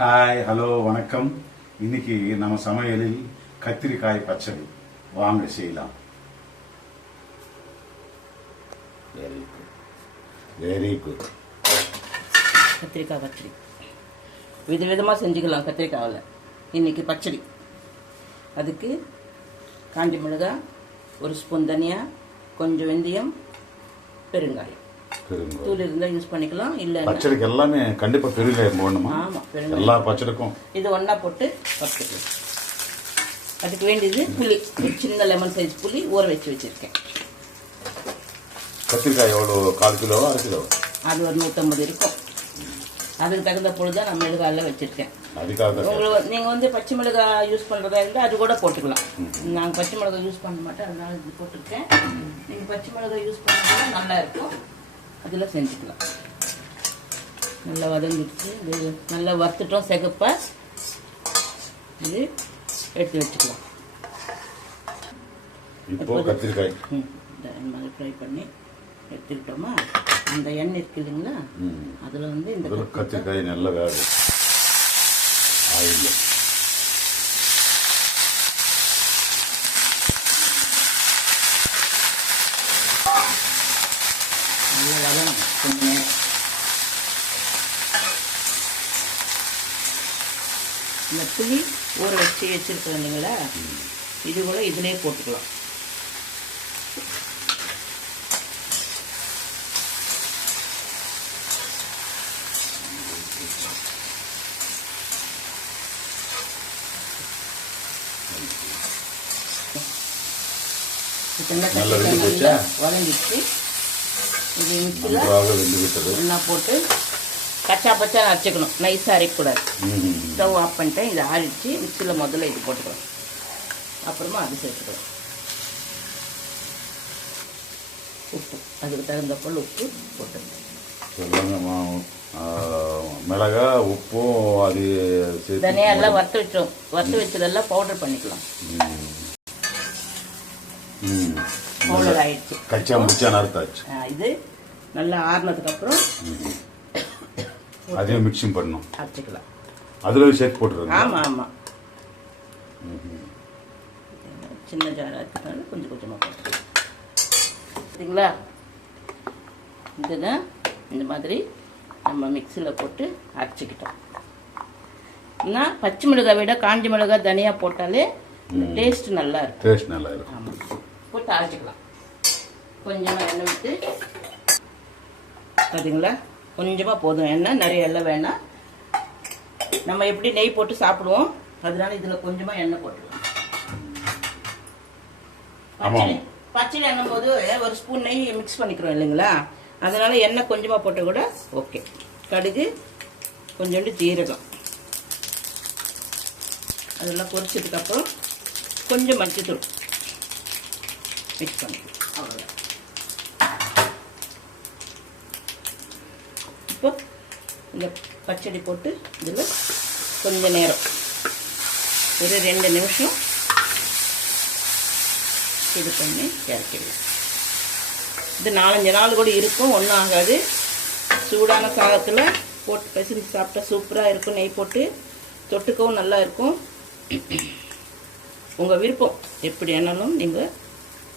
Hi hello வணக்கம். இன்னைக்கு நம்ம சமையலில் கத்திரிக்காய் பச்சடி வாங்க செய்யலாம். Very good. கத்திரிக்காய் பச்சடி விதவிதமாக செஞ்சுக்கலாம். கத்திரிக்காயில் இன்னைக்கு பச்சடி. அதுக்கு காஞ்ச மிளகாய், ஒரு ஸ்பூன் தனியா, கொஞ்சம் வெந்தயம், பெருங்காயம். தூள் இருந்தால் யூஸ் பண்ணிக்கலாம். இல்லை பச்சடிக்கு எல்லாமே கண்டிப்பாக பெருங்காயம் போடணுமா? ஆமாம், பெருங்காயம் எல்லா பச்சடிக்கும் இது ஒன்றா போட்டு வறுத்துக்கலாம். அதுக்கு வேண்டியது புளி, ஒரு சின்ன லெமன் சைஸ் புளி ஊற வச்சுருக்கேன். கத்திரிக்காய் எவ்வளோ? 1/4 கிலோ, 1/2 கிலோ? அது ஒரு 150 இருக்கும். அதுக்கு தகுந்த பொழுது நான் மிளகாயெல்லாம் வச்சுருக்கேன். அதுக்காக நீங்கள் பச்சை மிளகாய் யூஸ் பண்ணுறதா இருந்தால் அது கூட போட்டுக்கலாம். நாங்கள் பச்சை மிளகாய் யூஸ் பண்ண மாட்டேன், அதனால இது போட்டிருக்கேன். நீங்கள் பச்சை மிளகாய் யூஸ் பண்ணுறது நல்லா இருக்கும், அதில் செஞ்சுக்கலாம். நல்லா வதங்கிடுச்சு. இது நல்லா வறுத்துட்டோம் சிகப்பா. இது எடுத்து வச்சுக்கலாம். இப்போ கத்திரிக்காய் இந்த மாதிரி ஃப்ரை பண்ணி எடுத்துக்கிட்டோமா, அந்த எண்ணெய் இருக்கு இல்லைங்களா, அதில் இந்த கத்திரிக்காய் நல்ல வேகும். ஆயில் நல்லா வதங்கணும் கொஞ்சம் நேரம். இந்த புளி ஊற வச்சுருக்கோம் இல்லைங்களா, இது கூட இதிலே போட்டுக்கலாம். வதங்கிடுச்சு. இது மிக்சியில் ஒன்றா போட்டு கச்சா பச்சா அரைச்சிக்கணும், நைஸாக அரைக்கக்கூடாது. ஸ்டவ் ஆஃப் பண்ணிட்டேன். இதை ஆறிடுச்சு. மிக்சியில் முதல்ல இது போட்டுக்கலாம், அப்புறமா அது சேர்த்துக்கலாம். உப்பு அதுக்கு தகுந்த போல் உப்பு போட்டுருக்கேன். மிளகா, உப்பும் அது தனியாக எல்லாம் வறுத்து வச்சதெல்லாம் பவுடர் பண்ணிக்கலாம். பவுடர் ஆயிடுச்சு. கச்சா முச்சா நறுத்தாச்சு. இது நல்லா ஆறுனதுக்கு அப்புறம் அதையும் மிக்சிங் பண்ணணும், அரைச்சிக்கலாம். அதில் சேர்த்து போட்டுருங்க. ஆமாம் ஆமாம், சின்ன ஜாராக இருக்கிறதுனால கொஞ்சம் கொஞ்சமாக போட்டுக்கலாம். சரிங்களா? இதுதான் இந்த மாதிரி நம்ம மிக்சியில் போட்டு அரைச்சிக்கிட்டோம். ஆனால் பச்சை மிளகாய் விட காஞ்ச மிளகாய் தனியாக போட்டாலே டேஸ்ட் நல்லா இருக்கும். டேஸ்ட் நல்லா இருக்கும். ஆமாம், போட்டு அரைச்சிக்கலாம். கொஞ்சமாக எண்ணெய் விட்டு, பார்த்தீங்களா, கொஞ்சமாக போதும் எண்ணெய், நிறைய எண்ணெய் வேணாம். நம்ம எப்படி நெய் போட்டு சாப்பிடுவோம், அதனால இதில் கொஞ்சமாக எண்ணெய் போட்டுக்கலாம். பச்சடி எண்ணெய் போது ஒரு ஸ்பூன் நெய் மிக்ஸ் பண்ணிக்கிறோம் இல்லைங்களா, அதனால எண்ணெய் கொஞ்சமாக போட்டு கூட ஓகே. கடுகு, கொஞ்சோண்டு ஜீரகம், அதெல்லாம் பொரிச்சதுக்கப்புறம் கொஞ்சம் மஞ்சத்தூள் மிக்ஸ் பண்ணிக்கலாம். அவ்வளோதான். இப்போ இந்த பச்சடி போட்டு இதில் கொஞ்சம் நேரம், ஒரு 2 நிமிஷம் இது பண்ணி இறக்கிடுவோம். இது 4-5 நாள் கூட இருக்கும், ஒன்றும் ஆகாது. சூடான சாதத்தில் போட்டு பசிஞ்சு சாப்பிட்டா சூப்பராக இருக்கும். நெய் போட்டு தொட்டுக்கவும் நல்லா இருக்கும். உங்கள் விருப்பம், எப்படி வேணாலும் நீங்கள்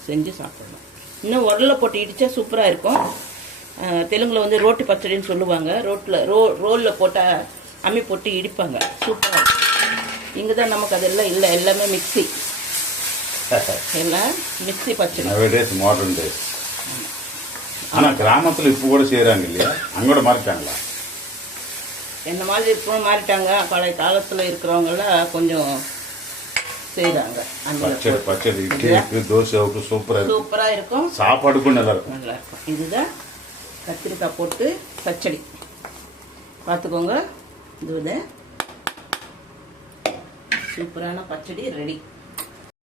செஞ்சு சாப்பிடலாம். இன்னும் உரலில் போட்டு இடித்தா சூப்பராக இருக்கும். தெலுங்கில் ரோட்டு பச்சடின்னு சொல்லுவாங்க. ரோலில் போட்டால் அம்மி போட்டு இடிப்பாங்க, சூப்பராக இருக்கும். இங்கே தான் நமக்கு அதெல்லாம் இல்லை, எல்லாமே மிக்சி, எல்லாம் மிக்சி பச்சடி. Modern days. ஆனால் கிராமத்தில் இப்போ கூட செய்கிறாங்க இல்லையா? அங்கோட மாறிட்டாங்களா? என்ன மாதிரி இப்போ மாறிட்டாங்க. பழைய காலத்தில் இருக்கிறவங்களாம் கொஞ்சம் செய்கிறாங்க. பச்சடி இட்லிக்கு, தோசைக்கு சூப்பராக இருக்கும். சாப்பாடுக்கும் நல்லா இருக்கும். இதுதான் கத்திரிக்காய் போட்டு பச்சடி. பார்த்துக்கோங்க, இது சூப்பரான பச்சடி ரெடி.